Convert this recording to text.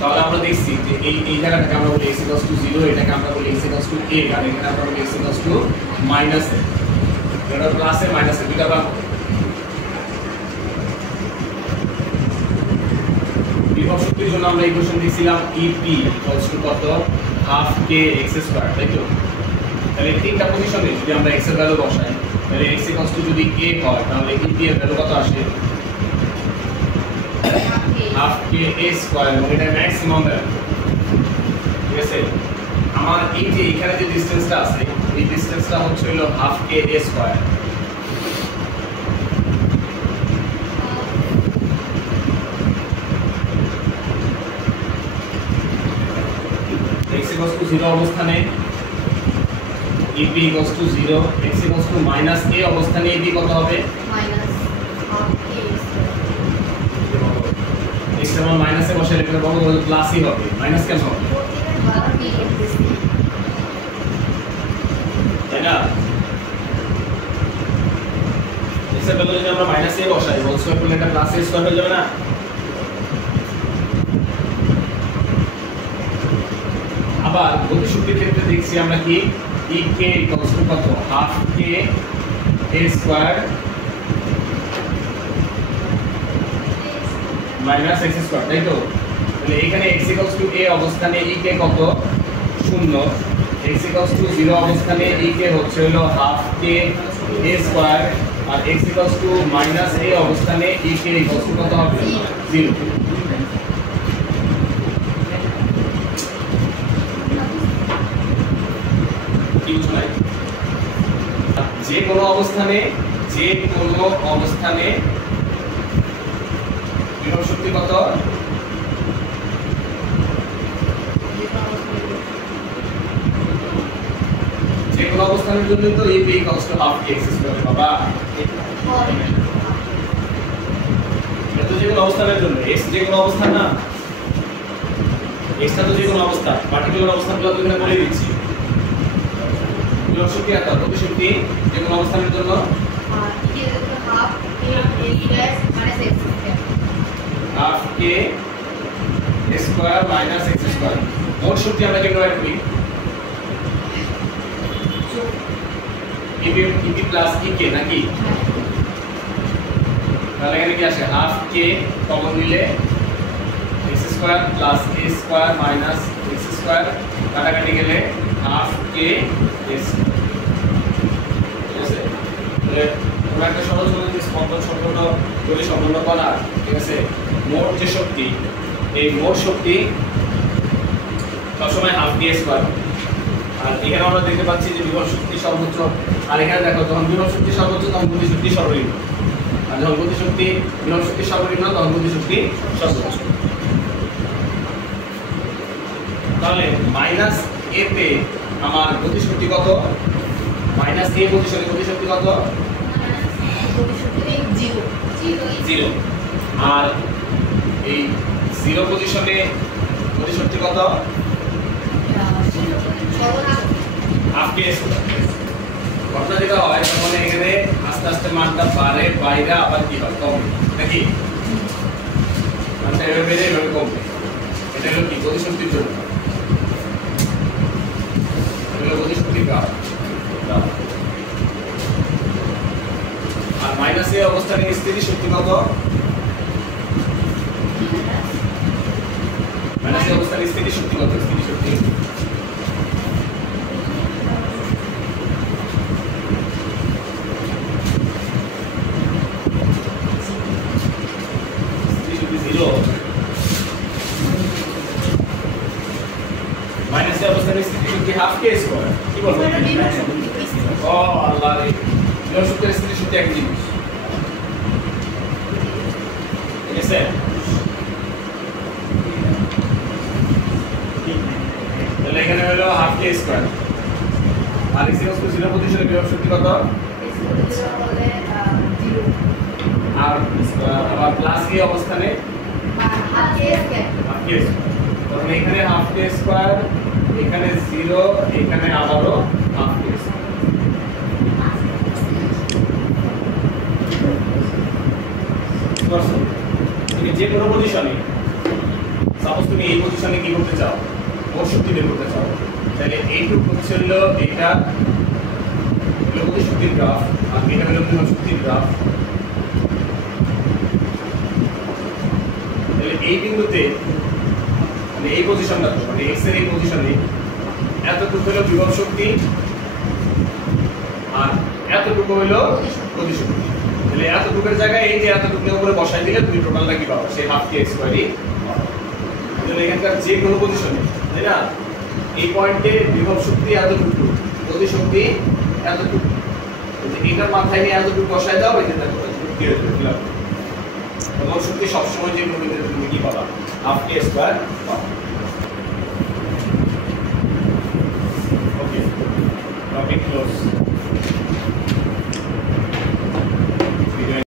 তাহলে আমরা দেখছি যে এই জায়গাটাকে আমরা বলি x = 0, এটাকে আমরা বলি x = a, আর এখানে আমরা বলি x = -a, এটা প্লাসে মাইনাসে দুইটা ভাগ। বিভব শক্তির জন্য আমরা ইকুয়েশন দিয়েছিলাম EP = কত, হাফ k x², তাই তো? তাহলে তিনটা পজিশনে যদি আমরা x এর ভ্যালু বসাই, তাহলে x = যদি a হয় তাহলে EP এর ভ্যালু কত আসে, হাফ কে a স্কয়ার, এবং এটা ম্যাক্সিমাম ভ্যালু। ঠিক আছে, আমার এই যে এখানে যে ডিসটেন্সটা আছে, এই ডিসটেন্সটা হচ্ছে হলো half K a square. x = 0 অবস্থানে EP = 0, x = -a অবস্থানে EP কত হবে, x এর মান মাইনাসে বসালে এটা বড় বড় প্লাসই হবে, মাইনাস কেন হবে, তাই না? x এর ভ্যালু যদি আমরা মাইনাসে বসাই, হোল স্কয়ার করলে এটা প্লাস a স্কয়ার হয়ে যাবে না? আবার গতিশক্তির ক্ষেত্রে দেখছি আমরা কি ek = কত, half k a square minus x square, তাই তো? তাহলে এখানে x = a অবস্থানে ek কত, 0, x = 0 অবস্থানে ek হচ্ছে হলো হাফ k a স্কয়ার, আর x = -a অবস্থানে ek কত হবে, 0। কি বুঝলাই? যে কোনো অবস্থানে বিভব শক্তি কত, যে কোনো অবস্থানের জন্য তো EP = হাফ k x² বাবা। এটা তো যে কোনো অবস্থানের জন্য, x যে কোনো অবস্থান না, x টা তো যে কোনো অবস্থা, পার্টিকুলার অবস্থানগুলো তো এখানে বলে দিচ্ছি। বিভব শক্তি আর গতি শক্তি যে কোনো অবস্থানের জন্য half k square minus x square. মোট শক্তি আমরা কেন রাইট করি, EP প্লাস ek নাকি? তাহলে এখানে কি আসে, হাফ k কমন নিলে x square plus a square minus x square, কাটাকাটি গেলে হাফ k s। ঠিক আছে, তাহলে আমরা একটা সহজ সরল স্পন্দন সম্পূর্ণ গতি সম্পন্ন করা, ঠিক আছে, মোট যে শক্তি, এই মোট শক্তি সবসময় হাফ k স্কয়ার। আর এখানে আমরা দেখতে পাচ্ছি যে বিভব শক্তি সর্বোচ্চ, আর এখানে দেখো যখন বিভব শক্তি সর্বোচ্চ তখন গতি শক্তি সর্বনিম্ন, আর যখন গতি শক্তি বিভব শক্তি সর্বনিম্ন তখন গতি শক্তি সর্বোচ্চ। তাহলে মাইনাস a তে আমার গতি শক্তি কত, মাইনাস a পজিশনে গতি শক্তি কত, 0, আর এই 0 পজিশনে গতি শক্তি কত, হাফ k স্কয়ার। ঘটনা যেটা হয় তখন এখানে আস্তে আস্তে মানটা বাড়ে, বাইরে আবার কি হয়, কমে নাকি, মানটা এভাবে বেড়ে এভাবে কমবে। এটা হলো কি গতি শক্তির জন্য, এগুলো গতি শক্তির কারণ। আর মাইনাস এ অবস্থানে স্থিতিশক্তি কত? মাইনাস এ অবস্থানে স্থিতিশক্তি কত? স্থিতিশক্তি মাইনাস অবস্থানে স্থিতিশক্তি হাফ কে স্কয়ার কি বলবো? ও আল্লাহ রে, বিভব শক্তি আর স্থিতিশক্তি একই জিনিস। ঠিক আছে, তাহলে এখানে হলো হাফ কে স্কয়ার আর x ইকুয়াল টু 0 পজিশনে বিভব শক্তি কত? আর আবার প্লাস এ অবস্থানে হাফ কে স্কয়ার। তখন এখানে হাফ কে স্কয়ার, এখানে 0, এখানে আবারও হাফ কে স্কয়ার। তুমি যে কোনো পজিশনে, সাপোজ তুমি এই পজিশনে কি করতে চাও? মোট শক্তি বের করতে চাও, তাহলে এইটুকু হচ্ছে হলো এটা গতি শক্তির গ্রাফ আর এটা হলো মোট শক্তির গ্রাফ। তাহলে এই বিন্দুতে মানে এই পজিশনটা মানে x এর এই পজিশনে এতটুকু হলো বিভব শক্তি আর এতটুকু হলো গতি শক্তি। তাহলে এতটুকুর জায়গায় এই যে এতটুকুর উপরে বসাই দিলে তুমি টোটালটা কি পাবে? সেই হাফ কে স্কয়ারই পাবে। তাহলে এখানকার যে কোনো পজিশনে, তাই না, এই পয়েন্টে বিভব শক্তি এতটুকু, গতি শক্তি এতটুকু, এটার মাথায় নিয়ে এতটুকু বসাই দাও, এটা দেখো কি হয়ে যাবে। বিভব শক্তি সবসময় যে কোনো বিন্দুতে তুমি কি পাবা? হাফ কে স্কয়ার পাবা। ওকে, টপিক ক্লোজ।